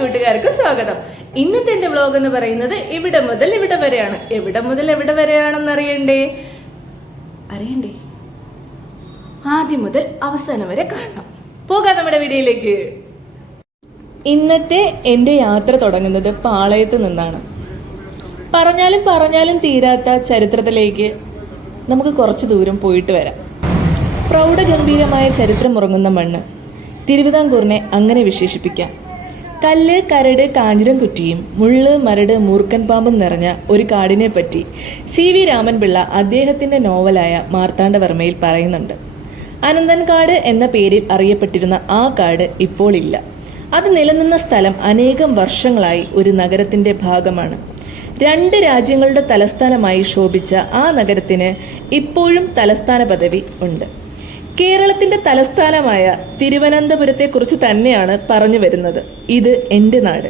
കൂട്ടുകാർക്ക് സ്വാഗതം. ഇന്നത്തെ എന്റെ വ്ലോഗ് എന്ന് പറയുന്നത് ഇവിടെ മുതൽ ഇവിടെ വരെയാണ്. എവിടെ മുതൽ എവിടെ വരെയാണെന്ന് അറിയണ്ടേ? ആദ്യം മുതൽ അവസാനം വരെ കാണണം. പോകാം നമ്മുടെ വീഡിയോയിലേക്ക്. ഇന്നത്തെ എൻ്റെ യാത്ര തുടങ്ങുന്നത് പാളയത്ത് നിന്നാണ്. പറഞ്ഞാലും തീരാത്ത ചരിത്രത്തിലേക്ക് നമുക്ക് കുറച്ച് ദൂരം പോയിട്ട് വരാം. പ്രൗഢഗംഭീരമായ ചരിത്രം ഉറങ്ങുന്ന മണ്ണ് തിരുവിതാംകൂറിനെ അങ്ങനെ വിശേഷിപ്പിക്കാം. കല്ല്, കരട്, കാഞ്ഞിരം കുറ്റിയും മുള്ള്, മരട്, മൂർക്കൻ പാമ്പും നിറഞ്ഞ ഒരു കാടിനെ പറ്റി CV രാമൻപിള്ള അദ്ദേഹത്തിൻ്റെ നോവലായ മാർത്താണ്ഡവർമ്മയിൽ പറയുന്നുണ്ട്. അനന്തൻകാട് എന്ന പേരിൽ അറിയപ്പെട്ടിരുന്ന ആ കാട് ഇപ്പോൾ ഇല്ല. അത് നിലനിന്ന സ്ഥലം അനേകം വർഷങ്ങളായി ഒരു നഗരത്തിൻ്റെ ഭാഗമാണ്. 2 രാജ്യങ്ങളുടെ തലസ്ഥാനമായി ശോഭിച്ച ആ നഗരത്തിന് ഇപ്പോഴും തലസ്ഥാന പദവി ഉണ്ട്. കേരളത്തിൻ്റെ തലസ്ഥാനമായ തിരുവനന്തപുരത്തെക്കുറിച്ച് തന്നെയാണ് പറഞ്ഞു വരുന്നത്. ഇത് എൻ്റെ നാട്.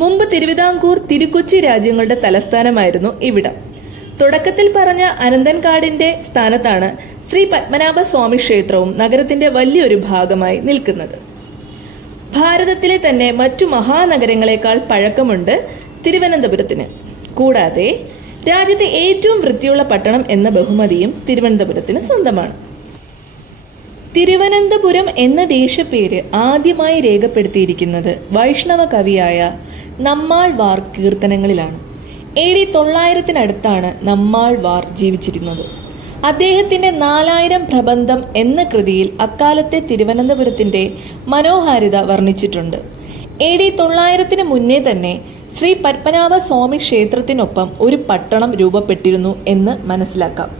മുമ്പ് തിരുവിതാംകൂർ, തിരുക്കൊച്ചി രാജ്യങ്ങളുടെ തലസ്ഥാനമായിരുന്നു ഇവിടം. തുടക്കത്തിൽ പറഞ്ഞ അനന്തൻകാടിൻ്റെ സ്ഥാനത്താണ് ശ്രീ പത്മനാഭ സ്വാമി ക്ഷേത്രവും നഗരത്തിൻ്റെ വലിയൊരു ഭാഗമായി നിൽക്കുന്നത്. ഭാരതത്തിലെ തന്നെ മറ്റു മഹാനഗരങ്ങളെക്കാൾ പഴക്കമുണ്ട് തിരുവനന്തപുരത്തിന്. കൂടാതെ രാജ്യത്തെ ഏറ്റവും വൃത്തിയുള്ള പട്ടണം എന്ന ബഹുമതിയും തിരുവനന്തപുരത്തിന് സ്വന്തമാണ്. തിരുവനന്തപുരം എന്ന ദേശപ്പേര് ആദ്യമായി രേഖപ്പെടുത്തിയിരിക്കുന്നത് വൈഷ്ണവ കവിയായ നമ്മാൾവാർ കീർത്തനങ്ങളിലാണ്. AD 900-അടുത്താണ് നമ്മാൾവാർ ജീവിച്ചിരുന്നത്. അദ്ദേഹത്തിൻ്റെ 4000 പ്രബന്ധം എന്ന കൃതിയിൽ അക്കാലത്തെ തിരുവനന്തപുരത്തിൻ്റെ മനോഹാരിത വർണ്ണിച്ചിട്ടുണ്ട്. AD 900-ന് മുന്നേ തന്നെ ശ്രീ പത്മനാഭ സ്വാമി ക്ഷേത്രത്തിനൊപ്പം ഒരു പട്ടണം രൂപപ്പെട്ടിരുന്നു എന്ന് മനസ്സിലാക്കാം.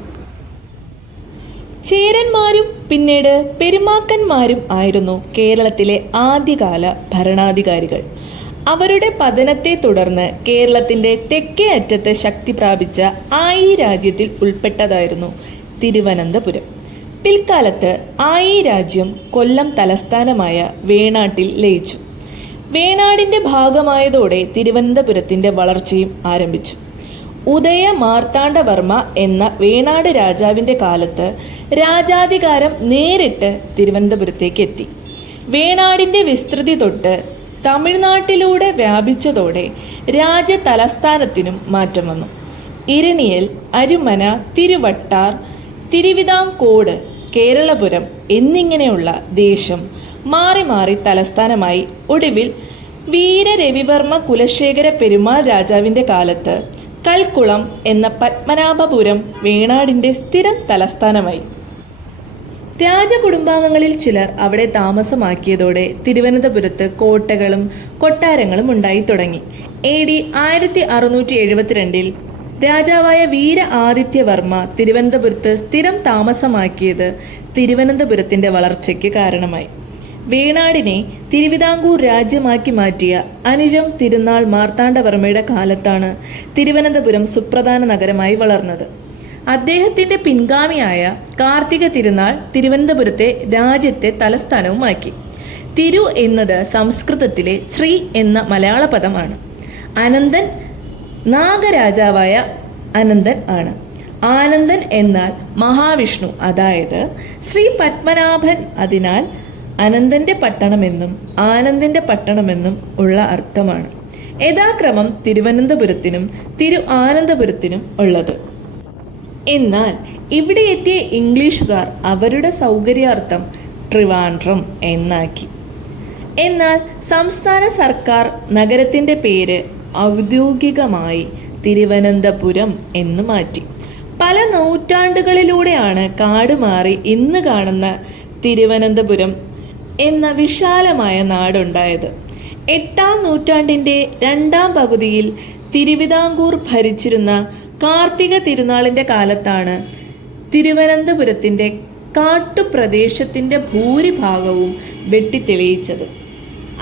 ചേരന്മാരും പിന്നീട് പെരുമാക്കന്മാരും ആയിരുന്നു കേരളത്തിലെ ആദ്യകാല ഭരണാധികാരികൾ. അവരുടെ പതനത്തെ തുടർന്ന് കേരളത്തിൻ്റെ തെക്കേ അറ്റത്ത് ശക്തി പ്രാപിച്ച ആയി രാജ്യത്തിൽ ഉൾപ്പെട്ടതായിരുന്നു തിരുവനന്തപുരം. പിൽക്കാലത്ത് ആയി രാജ്യം കൊല്ലം തലസ്ഥാനമായ വേണാട്ടിൽ ലയിച്ചു. വേണാടിൻ്റെ ഭാഗമായതോടെ തിരുവനന്തപുരത്തിൻ്റെ വളർച്ചയും ആരംഭിച്ചു. ഉദയ മാർത്താണ്ഡവർമ്മ എന്ന വേണാട് രാജാവിൻ്റെ കാലത്ത് രാജാധികാരം നേരിട്ട് തിരുവനന്തപുരത്തേക്ക് എത്തി. വേണാടിൻ്റെ വിസ്തൃതി തൊട്ട് തമിഴ്നാട്ടിലൂടെ വ്യാപിച്ചതോടെ രാജതലസ്ഥാനത്തിനും മാറ്റം വന്നു. ഇരണിയൽ, അരുമന, തിരുവട്ടാർ, തിരുവിതാംകോട്, കേരളപുരം എന്നിങ്ങനെയുള്ള ദേശം മാറി മാറി തലസ്ഥാനമായി. ഒടുവിൽ വീരരവിവർമ്മ കുലശേഖര പെരുമാൾ രാജാവിൻ്റെ കാലത്ത് കൽക്കുളം എന്ന പത്മനാഭപുരം വേണാടിൻ്റെ സ്ഥിരം തലസ്ഥാനമായി. രാജകുടുംബാംഗങ്ങളിൽ ചിലർ അവിടെ താമസമാക്കിയതോടെ തിരുവനന്തപുരത്ത് കോട്ടകളും കൊട്ടാരങ്ങളും ഉണ്ടായി തുടങ്ങി. AD 1672-ൽ രാജാവായ വീര ആദിത്യവർമ്മ തിരുവനന്തപുരത്ത് സ്ഥിരം താമസമാക്കിയത് തിരുവനന്തപുരത്തിൻ്റെ വളർച്ചയ്ക്ക് കാരണമായി. വേണാടിനെ തിരുവിതാംകൂർ രാജ്യമാക്കി മാറ്റിയ അനിഴം തിരുനാൾ മാർത്താണ്ഡവർമ്മയുടെ കാലത്താണ് തിരുവനന്തപുരം സുപ്രധാന നഗരമായി വളർന്നത്. അദ്ദേഹത്തിൻ്റെ പിൻഗാമിയായ കാർത്തിക തിരുനാൾ തിരുവനന്തപുരത്തെ രാജ്യത്തെ തലസ്ഥാനവുമാക്കി. തിരു എന്നത് സംസ്കൃതത്തിലെ ശ്രീ എന്ന മലയാള പദമാണ്. അനന്തൻ നാഗരാജാവായ അനന്തൻ ആണ്. ആനന്ദൻ എന്നാൽ മഹാവിഷ്ണു, അതായത് ശ്രീ പത്മനാഭൻ. അതിനാൽ അനന്തൻ്റെ പട്ടണമെന്നും ആനന്ദൻ്റെ പട്ടണമെന്നും ഉള്ള അർത്ഥമാണ് യഥാക്രമം തിരുവനന്തപുരത്തിനും തിരു ആനന്ദപുരത്തിനും ഉള്ളത്. എന്നാൽ ഇവിടെ എത്തിയ ഇംഗ്ലീഷുകാർ അവരുടെ സൗകര്യാർത്ഥം ട്രിവാൻഡ്രം എന്നാക്കി. എന്നാൽ സംസ്ഥാന സർക്കാർ നഗരത്തിൻ്റെ പേര് ഔദ്യോഗികമായി തിരുവനന്തപുരം എന്ന് മാറ്റി. പല നൂറ്റാണ്ടുകളിലൂടെയാണ് കാട് മാറി ഇന്ന് കാണുന്ന തിരുവനന്തപുരം എന്ന വിശാലമായ നാടുണ്ടായത്. 8-ാം നൂറ്റാണ്ടിൻ്റെ 2ാം പകുതിയിൽ തിരുവിതാംകൂർ ഭരിച്ചിരുന്ന കാർത്തിക തിരുനാളിൻ്റെ കാലത്താണ് തിരുവനന്തപുരത്തിൻ്റെ കാട്ടുപ്രദേശത്തിൻ്റെ ഭൂരിഭാഗവും വെട്ടിത്തെളിയിച്ചത്.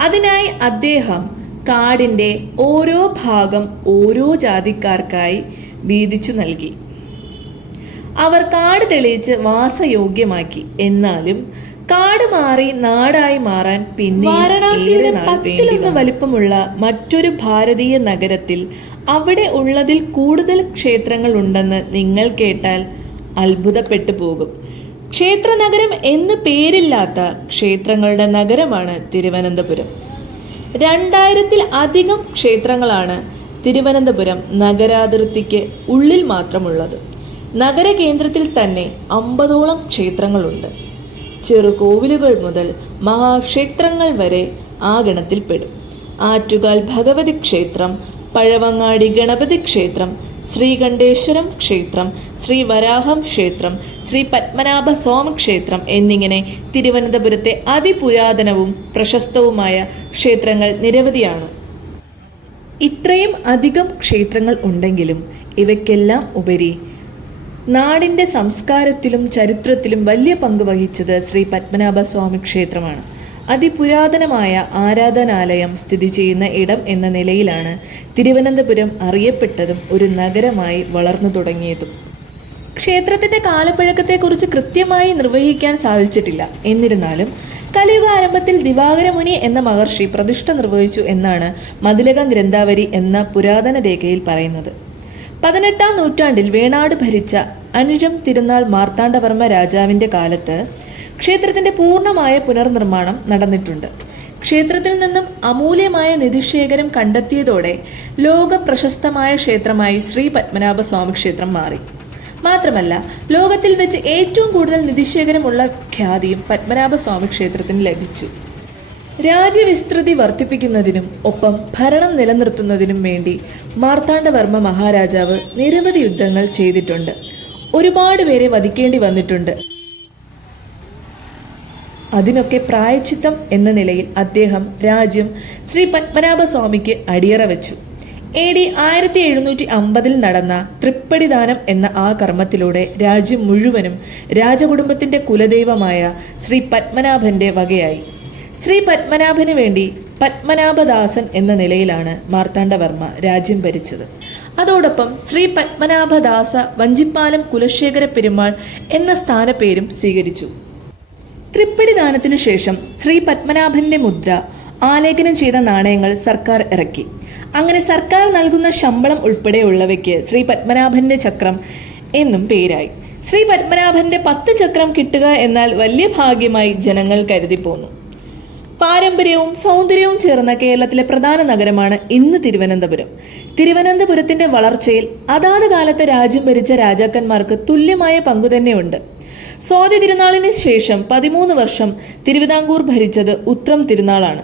അതിനായി അദ്ദേഹം കാടിൻ്റെ ഓരോ ഭാഗം ഓരോ ജാതിക്കാർക്കായി വീതിച്ചു നൽകി. അവർ കാട് തെളിയിച്ച് വാസയോഗ്യമാക്കി. എന്നാലും കാട് മാറി നാടായി മാറാൻ പിന്നെ വാരണാസിയുടെ 10-ലൊന്ന് വലിപ്പമുള്ള മറ്റൊരു ഭാരതീയ നഗരത്തിൽ അവിടെ ഉള്ളതിൽ കൂടുതൽ ക്ഷേത്രങ്ങൾ ഉണ്ടെന്ന് നിങ്ങൾ കേട്ടാൽ അത്ഭുതപ്പെട്ടു പോകും. ക്ഷേത്രനഗരം എന്ന് പേരില്ലാത്ത ക്ഷേത്രങ്ങളുടെ നഗരമാണ് തിരുവനന്തപുരം. 2000-ൽ-അധികം ക്ഷേത്രങ്ങളാണ് തിരുവനന്തപുരം നഗരാതിർത്തിക്ക് ഉള്ളിൽ മാത്രമുള്ളത്. നഗരകേന്ദ്രത്തിൽ തന്നെ 50ഓളം ക്ഷേത്രങ്ങളുണ്ട്. ചെറുകോവിലുകൾ മുതൽ മഹാക്ഷേത്രങ്ങൾ വരെ ആ ഗണത്തിൽപ്പെടും. ആറ്റുകാൽ ഭഗവതി ക്ഷേത്രം, പഴവങ്ങാടി ഗണപതി ക്ഷേത്രം, ശ്രീകണ്ഠേശ്വരം ക്ഷേത്രം, ശ്രീ വരാഹം ക്ഷേത്രം, ശ്രീ പത്മനാഭ സ്വാമി ക്ഷേത്രം എന്നിങ്ങനെ തിരുവനന്തപുരത്തെ അതിപുരാതനവും പ്രശസ്തവുമായ ക്ഷേത്രങ്ങൾ നിരവധിയാണ്. ഇത്രയും അധികം ക്ഷേത്രങ്ങൾ ഉണ്ടെങ്കിലും ഇവയ്ക്കെല്ലാം ഉപരി നാടിൻ്റെ സംസ്കാരത്തിലും ചരിത്രത്തിലും വലിയ പങ്ക് വഹിച്ചത് ശ്രീ പത്മനാഭ സ്വാമി ക്ഷേത്രമാണ്. അതിപുരാതനമായ ആരാധനാലയം സ്ഥിതി ചെയ്യുന്ന ഇടം എന്ന നിലയിലാണ് തിരുവനന്തപുരം അറിയപ്പെട്ടതും ഒരു നഗരമായി വളർന്നു തുടങ്ങിയതും. ക്ഷേത്രത്തിൻ്റെ കാലപ്പഴക്കത്തെക്കുറിച്ച് കൃത്യമായി നിർവഹിക്കാൻ സാധിച്ചിട്ടില്ല. എന്നിരുന്നാലും കലിയുഗ ആരംഭത്തിൽ ദിവാകര മുനി എന്ന മഹർഷി പ്രതിഷ്ഠ നിർവഹിച്ചു എന്നാണ് മതിലകം ഗ്രന്ഥാവലി എന്ന പുരാതന രേഖയിൽ പറയുന്നത്. 18-ാം നൂറ്റാണ്ടിൽ വേണാട് ഭരിച്ച അനിഴം തിരുനാൾ മാർത്താണ്ഡവർമ്മ രാജാവിൻ്റെ കാലത്ത് ക്ഷേത്രത്തിൻ്റെ പൂർണ്ണമായ പുനർനിർമ്മാണം നടന്നിട്ടുണ്ട്. ക്ഷേത്രത്തിൽ നിന്നും അമൂല്യമായ നിധിശേഖരം കണ്ടെത്തിയതോടെ ലോക പ്രശസ്തമായ ക്ഷേത്രമായി ശ്രീ പത്മനാഭ സ്വാമി ക്ഷേത്രം മാറി. മാത്രമല്ല, ലോകത്തിൽ വെച്ച് ഏറ്റവും കൂടുതൽ നിധിശേഖരമുള്ള ഖ്യാതിയും പത്മനാഭ സ്വാമി ക്ഷേത്രത്തിന് ലഭിച്ചു. രാജ്യവിസ്തൃതി വർദ്ധിപ്പിക്കുന്നതിനും ഒപ്പം ഭരണം നിലനിർത്തുന്നതിനും വേണ്ടി മാർത്താണ്ഡവർമ്മ മഹാരാജാവ് നിരവധി യുദ്ധങ്ങൾ ചെയ്തിട്ടുണ്ട്. ഒരുപാട് പേരെ വധിക്കേണ്ടി വന്നിട്ടുണ്ട്. അതിനൊക്കെ പ്രായശ്ചിത്തം എന്ന നിലയിൽ അദ്ദേഹം രാജ്യം ശ്രീ പത്മനാഭ സ്വാമിക്ക് അടിയറ വെച്ചു. AD 1750 നടന്ന തൃപ്പടിദാനം എന്ന ആ കർമ്മത്തിലൂടെ രാജ്യം മുഴുവനും രാജകുടുംബത്തിൻ്റെ കുലദൈവമായ ശ്രീ പത്മനാഭൻ്റെ വകയായി. ശ്രീ പത്മനാഭന് വേണ്ടി പത്മനാഭദാസൻ എന്ന നിലയിലാണ് മാർത്താണ്ഡവർമ്മ രാജ്യം ഭരിച്ചത്. അതോടൊപ്പം ശ്രീ പത്മനാഭദാസ വഞ്ചിപ്പാലം കുലശേഖര പെരുമാൾ എന്ന സ്ഥാനപ്പേരും സ്വീകരിച്ചു. തൃപ്പടിദാനത്തിനു ശേഷം ശ്രീ പത്മനാഭന്റെ മുദ്ര ആലേഖനം ചെയ്ത നാണയങ്ങൾ സർക്കാർ ഇറക്കി. അങ്ങനെ സർക്കാർ നൽകുന്ന ശമ്പളം ഉൾപ്പെടെയുള്ളവയ്ക്ക് ശ്രീ പത്മനാഭന്റെ ചക്രം എന്നും പേരായി. ശ്രീ പത്മനാഭന്റെ 10 ചക്രം കിട്ടുക എന്നാൽ വലിയ ഭാഗ്യമായി ജനങ്ങൾ കരുതിപ്പോന്നു. പാരമ്പര്യവും സൗന്ദര്യവും ചേർന്ന കേരളത്തിലെ പ്രധാന നഗരമാണ് ഇന്ന് തിരുവനന്തപുരം. തിരുവനന്തപുരത്തിന്റെ വളർച്ചയിൽ അതാത് കാലത്ത് രാജ്യം ഭരിച്ച രാജാക്കന്മാർക്ക് തുല്യമായ പങ്കുതന്നെയുണ്ട്. സ്വാതി തിരുനാളിന് ശേഷം 13 വർഷം തിരുവിതാംകൂർ ഭരിച്ചത് ഉത്രം തിരുനാളാണ്.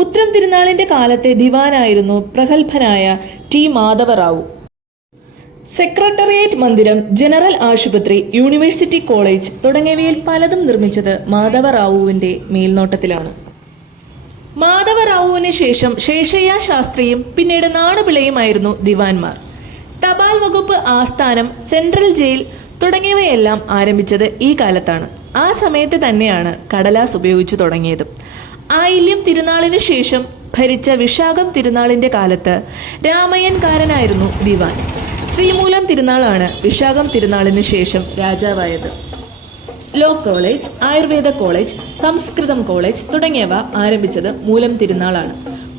ഉത്രം തിരുനാളിന്റെ കാലത്തെ ദിവാനായിരുന്നു പ്രഗത്ഭനായ T. മാധവറാവു. സെക്രട്ടേറിയറ്റ് മന്ദിരം, ജനറൽ ആശുപത്രി, യൂണിവേഴ്സിറ്റി കോളേജ് തുടങ്ങിയവയിൽ പലതും നിർമ്മിച്ചത് മാധവറാവുവിന്റെ മേൽനോട്ടത്തിലാണ്. മാധവറാവുവിന് ശേഷം ശേഷയ്യ ശാസ്ത്രിയും പിന്നീട് നാണുപിള്ളയുമായിരുന്നു ദിവാൻമാർ. തപാൽ വകുപ്പ് ആസ്ഥാനം, സെൻട്രൽ ജയിൽ തുടങ്ങിയവയെല്ലാം ആരംഭിച്ചത് ഈ കാലത്താണ്. ആ സമയത്ത് തന്നെയാണ് കടലാസ് ഉപയോഗിച്ചു തുടങ്ങിയത്. ആയില്യം തിരുനാളിന് ശേഷം ഭരിച്ച വിശാഖം തിരുനാളിന്റെ കാലത്ത് രാമയ്യൻകാരനായിരുന്നു ദിവാൻ. ശ്രീമൂലം തിരുനാളാണ് വിശാഖം തിരുനാളിന് ശേഷം രാജാവായത്. ലോ കോളേജ്, ആയുർവേദ കോളേജ്, സംസ്കൃതം കോളേജ് തുടങ്ങിയവ ആരംഭിച്ചത് മൂലം തിരുനാളാണ്.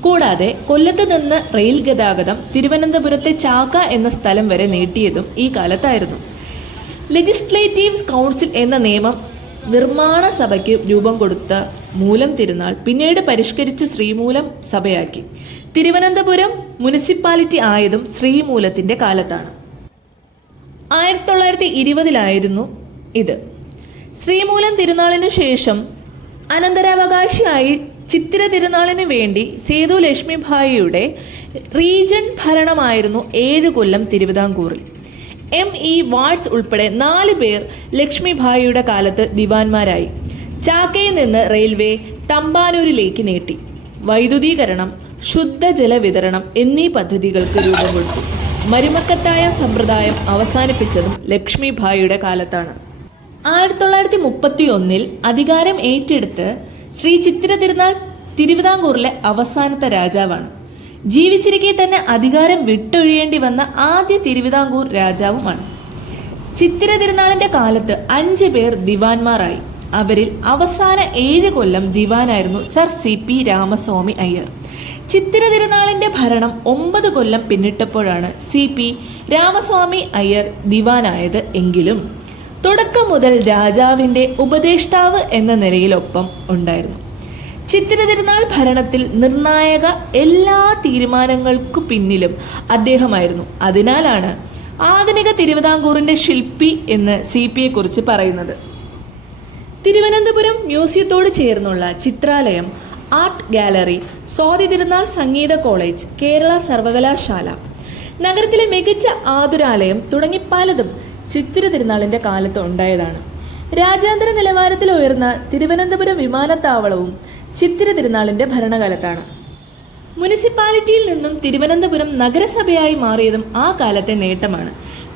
കൂടാതെ കൊല്ലത്ത് നിന്ന് റെയിൽ ഗതാഗതം തിരുവനന്തപുരത്തെ ചാക്ക എന്ന സ്ഥലം വരെ നീട്ടിയതും ഈ കാലത്തായിരുന്നു. ലെജിസ്ലേറ്റീവ് കൗൺസിൽ എന്ന നിയമം നിർമ്മാണ സഭയ്ക്ക് രൂപം കൊടുത്ത മൂലം തിരുനാൾ പിന്നീട് പരിഷ്കരിച്ച് ശ്രീമൂലം സഭയാക്കി. തിരുവനന്തപുരം മുനിസിപ്പാലിറ്റി ആയതും ശ്രീമൂലത്തിന്റെ കാലത്താണ്. 1920 ഇത്. ശ്രീമൂലം തിരുനാളിന് ശേഷം അനന്തരാവകാശിയായി ചിത്തിര തിരുനാളിന് വേണ്ടി സേതു ലക്ഷ്മിഭായിയുടെ റീജൻ ഭരണമായിരുന്നു 7 കൊല്ലം തിരുവിതാംകൂറിൽ. M.E. വാട്സ് ഉൾപ്പെടെ 4 പേർ ലക്ഷ്മിഭായിയുടെ കാലത്ത് ദിവാൻമാരായി. ചാക്കയിൽ നിന്ന് റെയിൽവേ തമ്പാനൂരിലേക്ക് നീട്ടി. വൈദ്യുതീകരണം, ശുദ്ധജല വിതരണം എന്നീ പദ്ധതികൾക്ക് രൂപം കൊടുത്തു. മരുമക്കത്തായ സമ്പ്രദായം അവസാനിപ്പിച്ചതും ലക്ഷ്മിഭായിയുടെ കാലത്താണ്. 1931 അധികാരം ഏറ്റെടുത്ത് ശ്രീ ചിത്തിര തിരുനാൾ തിരുവിതാംകൂറിലെ അവസാനത്തെ രാജാവാണ്. ജീവിച്ചിരിക്കെ തന്നെ അധികാരം വിട്ടൊഴിയേണ്ടി വന്ന ആദ്യ തിരുവിതാംകൂർ രാജാവുമാണ്. ചിത്തിര തിരുനാളിന്റെ കാലത്ത് 5 പേർ ദിവാൻമാരായി. അവരിൽ അവസാന 7 കൊല്ലം ദിവാനായിരുന്നു സർ CP രാമസ്വാമി അയ്യർ. ചിത്തിര തിരുനാളിന്റെ ഭരണം 9 കൊല്ലം പിന്നിട്ടപ്പോഴാണ് CP രാമസ്വാമി അയ്യർ ദിവാനായത്. എങ്കിലും തുടക്കം മുതൽ രാജാവിൻ്റെ ഉപദേഷ്ടാവ് എന്ന നിലയിലൊപ്പം ഉണ്ടായിരുന്നു. ചിത്തിര തിരുനാൾ ഭരണത്തിൽ നിർണായക എല്ലാ തീരുമാനങ്ങൾക്കു പിന്നിലും അദ്ദേഹമായിരുന്നു. അതിനാലാണ് ആധുനിക തിരുവിതാംകൂറിന്റെ ശില്പി എന്ന് CP കുറിച്ച് പറയുന്നത്. തിരുവനന്തപുരം മ്യൂസിയത്തോട് ചേർന്നുള്ള ചിത്രാലയം, ആർട്ട് ഗാലറി, സ്വാതി തിരുനാൾ സംഗീത കോളേജ്, കേരള സർവകലാശാല, നഗരത്തിലെ മികച്ച ആതുരാലയം തുടങ്ങി പലതും ചിത്തിര തിരുനാളിൻ്റെ കാലത്ത് ഉണ്ടായതാണ്. രാജ്യാന്തര നിലവാരത്തിൽ ഉയർന്ന തിരുവനന്തപുരം വിമാനത്താവളവും ചിത്തിര തിരുനാളിൻ്റെ ഭരണകാലത്താണ്. മുനിസിപ്പാലിറ്റിയിൽ നിന്നും തിരുവനന്തപുരം നഗരസഭയായി മാറിയതും ആ കാലത്തെ നേട്ടമാണ്.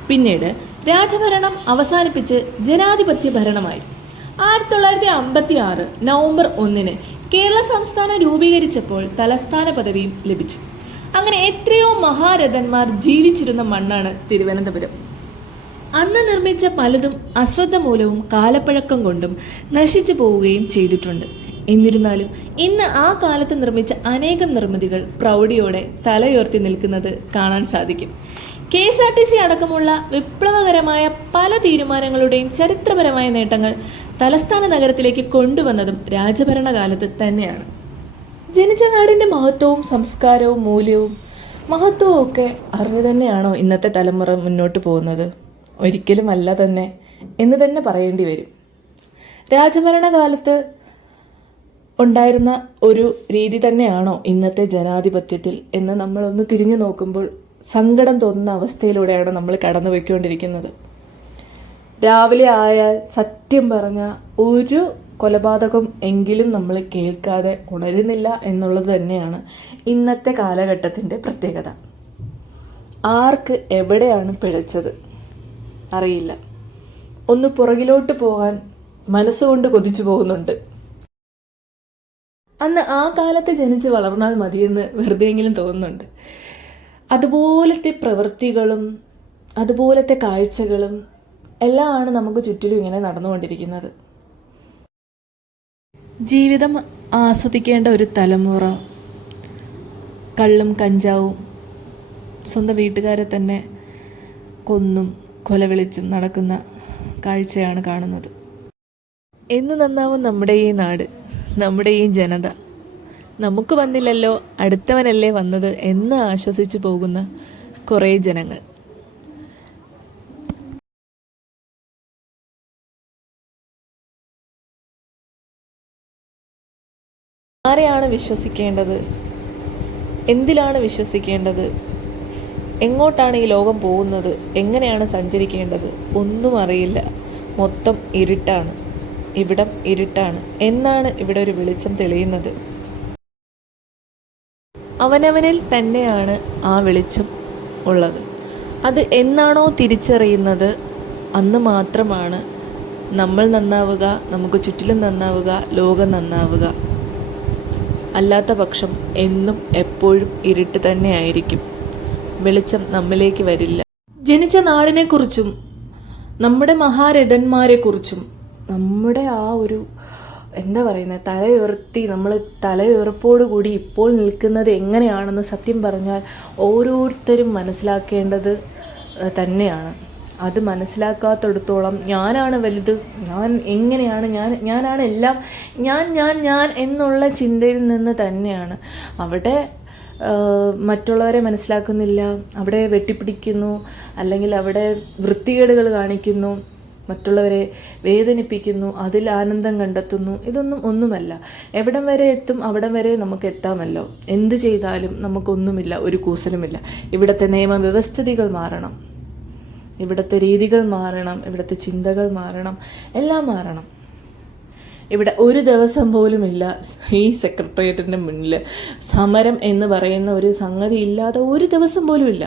പിന്നീട് രാജഭരണം അവസാനിപ്പിച്ച് ജനാധിപത്യ ഭരണമായി. 1956 നവംബർ 1 കേരള സംസ്ഥാനം രൂപീകരിച്ചപ്പോൾ തലസ്ഥാന പദവിയും ലഭിച്ചു. അങ്ങനെ എത്രയോ മഹാരഥന്മാർ ജീവിച്ചിരുന്ന മണ്ണാണ് തിരുവനന്തപുരം. അന്ന് നിർമ്മിച്ച പലതും അശ്രദ്ധ മൂലവും കാലപ്പഴക്കം കൊണ്ടും നശിച്ചു പോവുകയും ചെയ്തിട്ടുണ്ട്. എന്നിരുന്നാലും ഇന്ന് ആ കാലത്ത് നിർമ്മിച്ച അനേകം നിർമ്മിതികൾ പ്രൗഢിയോടെ തലയുയർത്തി നിൽക്കുന്നത് കാണാൻ സാധിക്കും. KSRTC അടക്കമുള്ള വിപ്ലവകരമായ പല തീരുമാനങ്ങളുടെയും ചരിത്രപരമായ നേട്ടങ്ങൾ തലസ്ഥാന നഗരത്തിലേക്ക് കൊണ്ടുവന്നതും രാജഭരണകാലത്ത് തന്നെയാണ്. ജനിച്ച നാടിൻ്റെ മഹത്വവും സംസ്കാരവും മൂല്യവും മഹത്വവും ഒക്കെ അറിഞ്ഞു തന്നെയാണോ ഇന്നത്തെ തലമുറ മുന്നോട്ട് പോകുന്നത്? ഒരിക്കലും അല്ല തന്നെ എന്ന് തന്നെ പറയേണ്ടി വരും. രാജഭരണകാലത്ത് ഉണ്ടായിരുന്ന ഒരു രീതി തന്നെയാണോ ഇന്നത്തെ ജനാധിപത്യത്തിൽ എന്ന് നമ്മളൊന്ന് തിരിഞ്ഞു നോക്കുമ്പോൾ സങ്കടം തോന്നുന്ന അവസ്ഥയിലൂടെയാണ് നമ്മൾ കടന്നു പോയിക്കൊണ്ടിരിക്കുന്നത്. രാവിലെ ആയാൽ സത്യം പറഞ്ഞ ഒരു കൊലപാതകം എങ്കിലും നമ്മൾ കേൾക്കാതെ ഉണരുന്നില്ല എന്നുള്ളത് തന്നെയാണ് ഇന്നത്തെ കാലഘട്ടത്തിൻ്റെ പ്രത്യേകത. ആർക്ക് എവിടെയാണ് പിഴച്ചത് അറിയില്ല. ഒന്ന് പുറകിലോട്ട് പോകാൻ മനസ്സുകൊണ്ട് കൊതിച്ചു പോകുന്നുണ്ട്. അന്ന് ആ കാലത്ത് ജനിച്ച് വളർന്നാൽ മതിയെന്ന് വെറുതെയെങ്കിലും തോന്നുന്നുണ്ട്. അതുപോലത്തെ പ്രവൃത്തികളും അതുപോലത്തെ കാഴ്ചകളും എല്ലാമാണ് നമുക്ക് ചുറ്റിലും ഇങ്ങനെ നടന്നുകൊണ്ടിരിക്കുന്നത്. ജീവിതം ആസ്വദിക്കേണ്ട ഒരു തലമുറ കള്ളും കഞ്ചാവും സ്വന്തം വീട്ടുകാരെ തന്നെ കൊന്നും കൊലവിളിച്ചും നടക്കുന്ന കാഴ്ചയാണ് കാണുന്നത്. എന്ന് നന്നാവും നമ്മുടെ ഈ നാട്, നമ്മുടെ ഈ ജനത. നമുക്ക് വന്നില്ലല്ലോ, അടുത്തവനല്ലേ വന്നത് എന്ന് ആശ്വസിച്ചു പോകുന്ന കുറേ ജനങ്ങൾ. ആരെയാണ് വിശ്വസിക്കേണ്ടത്? എന്തിലാണ് വിശ്വസിക്കേണ്ടത്? എങ്ങോട്ടാണ് ഈ ലോകം പോകുന്നത്? എങ്ങനെയാണ് സഞ്ചരിക്കേണ്ടത്? ഒന്നും അറിയില്ല. മൊത്തം ഇരുട്ടാണ്. ഇവിടം ഇരുട്ടാണ്. എന്നാണ് ഇവിടെ ഒരു വെളിച്ചം തെളിയുന്നത്? അവനവനിൽ തന്നെയാണ് ആ വെളിച്ചം ഉള്ളത്. അത് എന്നാണോ തിരിച്ചറിയുന്നത് അന്ന് മാത്രമാണ് നമ്മൾ നന്നാവുക, നമുക്ക് ചുറ്റിലും നന്നാവുക, ലോകം നന്നാവുക. അല്ലാത്ത പക്ഷം എന്നും എപ്പോഴും ഇരുട്ട് തന്നെ ആയിരിക്കും. വെളിച്ചം നമ്മിലേക്ക് വരില്ല. ജനിച്ച നാടിനെക്കുറിച്ചും നമ്മുടെ മഹാരഥന്മാരെക്കുറിച്ചും നമ്മുടെ ആ ഒരു എന്താ പറയുന്നത്, തലയുയർത്തി നമ്മൾ തലയുയർപ്പോടുകൂടി ഇപ്പോൾ നിൽക്കുന്നത് എങ്ങനെയാണെന്ന് സത്യം പറഞ്ഞാൽ ഓരോരുത്തരും മനസ്സിലാക്കേണ്ടത് തന്നെയാണ്. അത് മനസ്സിലാക്കാത്തിടത്തോളം ഞാനാണ് വലുത്, ഞാൻ എങ്ങനെയാണ്, ഞാനാണ് എല്ലാം, ഞാൻ എന്നുള്ള ചിന്തയിൽ നിന്ന് തന്നെയാണ് അവിടെ മറ്റുള്ളവരെ മനസ്സിലാക്കുന്നില്ല, അവിടെ വെട്ടിപ്പിടിക്കുന്നു, അല്ലെങ്കിൽ അവിടെ വൃത്തികേടുകൾ കാണിക്കുന്നു, മറ്റുള്ളവരെ വേദനിപ്പിക്കുന്നു, അതിൽ ആനന്ദം കണ്ടെത്തുന്നു. ഇതൊന്നും ഒന്നുമല്ല. എവിടം വരെ എത്തും അവിടം വരെ നമുക്ക് എത്താമല്ലോ. എന്ത് ചെയ്താലും നമുക്കൊന്നുമില്ല, ഒരു കൂസലുമില്ല. ഇവിടുത്തെ നിയമവ്യവസ്ഥിതികൾ മാറണം, ഇവിടുത്തെ രീതികൾ മാറണം, ഇവിടുത്തെ ചിന്തകൾ മാറണം, എല്ലാം മാറണം. ഇവിടെ ഒരു ദിവസം പോലുമില്ല ഈ സെക്രട്ടേറിയറ്റിൻ്റെ മുന്നിൽ സമരം എന്ന് പറയുന്ന ഒരു സംഗതി ഇല്ലാതെ ഒരു ദിവസം പോലും ഇല്ല.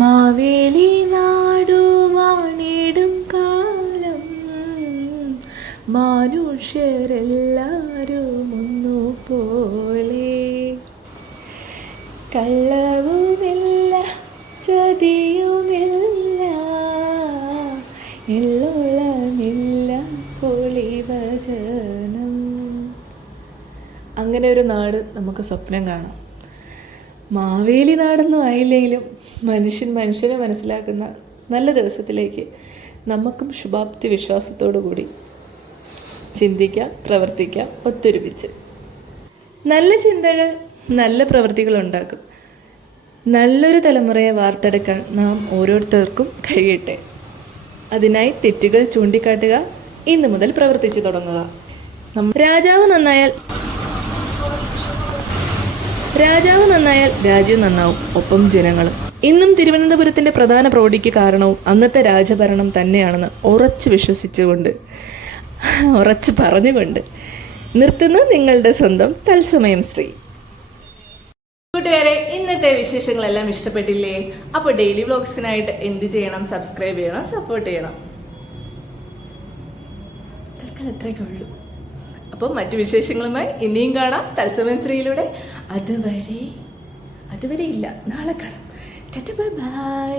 മാവേലി നാടു വാണിടും കാലം മനുഷ്യരെല്ലാരും ഒന്നുപോലെ, കള്ളവുമില്ല ചതിയുമില്ല എള്ളോളമില്ല പൊളിവചനം. അങ്ങനെ ഒരു നാട് നമുക്ക് സ്വപ്നം കാണാം. മാവേലി നാടൊന്നും ആയില്ലെങ്കിലും മനുഷ്യനെ മനസ്സിലാക്കുന്ന നല്ല ദിവസത്തിലേക്ക് നമുക്കും ശുഭാപ്തി വിശ്വാസത്തോടു കൂടി ചിന്തിക്കാം, പ്രവർത്തിക്കാം ഒത്തൊരുമിച്ച്. നല്ല ചിന്തകൾ നല്ല പ്രവൃത്തികൾ ഉണ്ടാക്കും. നല്ലൊരു തലമുറയെ വാർത്തെടുക്കാൻ നാം ഓരോരുത്തർക്കും കഴിയട്ടെ. അതിനായി തെറ്റുകൾ ചൂണ്ടിക്കാട്ടുക, ഇന്നു മുതൽ പ്രവർത്തിച്ചു തുടങ്ങുക. രാജാവ് നന്നായാൽ രാജ്യം നന്നാവും, ഒപ്പം ജനങ്ങളും. ഇന്നും തിരുവനന്തപുരത്തിൻ്റെ പ്രധാന പ്രൗഢിക്ക് കാരണവും അന്നത്തെ രാജഭരണം തന്നെയാണെന്ന് ഉറച്ചു പറഞ്ഞുകൊണ്ട് നിർത്തുന്നു നിങ്ങളുടെ സ്വന്തം തത്സമയം ശ്രീ. കൂട്ടുകാരെ, ഇന്നത്തെ വിശേഷങ്ങളെല്ലാം ഇഷ്ടപ്പെട്ടില്ലേ? അപ്പോൾ ഡെയിലി വ്ലോഗ്സിനായിട്ട് എന്ത് ചെയ്യണം? സബ്സ്ക്രൈബ് ചെയ്യണം, സപ്പോർട്ട് ചെയ്യണം. തൽക്കാലം അത്രയൊക്കെ ഉള്ളൂ. അപ്പോൾ മറ്റു വിശേഷങ്ങളുമായി ഇനിയും കാണാം തത്സമയം ശ്രീയിലൂടെ. അതുവരെ ഇല്ല, നാളെ കാണാം. Tata, bye bye.